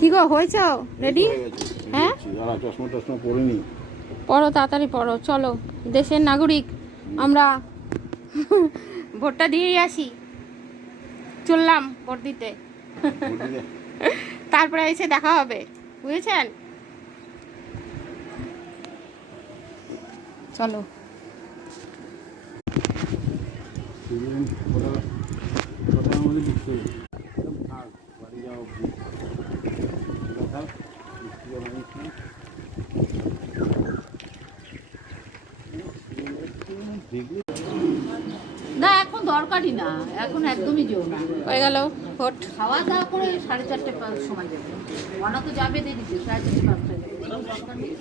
কি গো হয়েছ রেডি? হ্যাঁ চশমা টশমা পরিনি। পড়ো তাড়াতাড়ি পড়ো, চলো দেশের নাগরিক আমরা ভোটটা দিয়েই আসি। চললাম ভোট দিতে, তারপরে এসে দেখা হবে, বুঝেছেন? চলো। না এখন দরকারই না, এখন একদমই যেও না। হয়ে গেল ভোট। খাওয়া দাওয়া করে 4:30 সময় যাবে, মনে তো যাবে দেরিতে 4:30-5টায় যাবে, দরকার নেই।